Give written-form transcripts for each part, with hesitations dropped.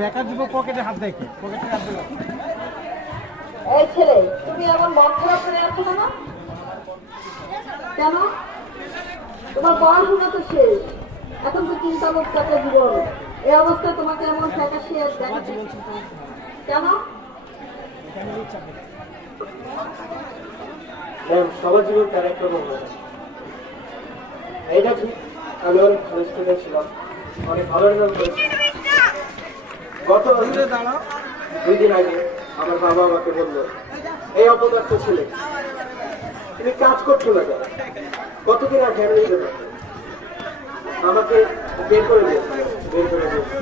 বেকার দিব পকেটে হাত দেখে পকেটে হাত দেবে। এই ছেলে, তুমি এমন মন খারাপ করে আছো না? কেন? তোমার পড়াশোনা তো শেষ, এখন তো চিন্তা মুক্ত একটা জীবন। এই অবস্থায় তোমাকে এমন ফ্যাকাশে দেখাচ্ছে কেন? সবার জীবন তার একটা রকম। এইটা ঠিক, আমি অনেক ভালো স্টুডেন্ট ছিলাম, অনেক ভালো রেজাল্ট করেছি। গত 2 দিন আগে আমার বাবা আমাকে বললো, এই অপদার্থ ছেলে, তুমি কাজ করছো না কেন? কতদিন আর ফ্যামিলি দেবে? আমাকে বের করে দিয়েছে, বের করে দিয়েছে।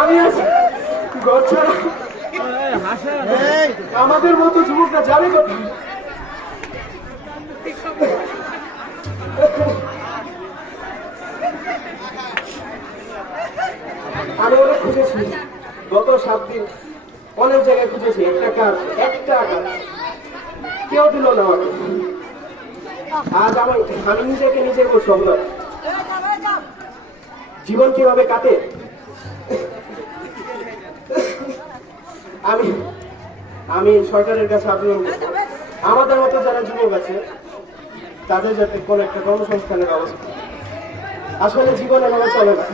আমি আছি ঘর ছাড়া। আমাদের মতো যুবকরা যাবে কোথায়? আমি অনেক খুঁজেছি, গত 7 দিন অনেক জায়গায় খুঁজেছি, একটা কাজ কেউ দিল না আমাকে। আজ আমি নিজেকে নিজে বলছি, জীবন কিভাবে কাটে। আমি সরকারের কাছে আবেদন করব, আমাদের মতো যারা যুবক আছে তাদের যাতে কোন একটা কর্মসংস্থানের ব্যবস্থা। আসলে জীবন এভাবে চলে না।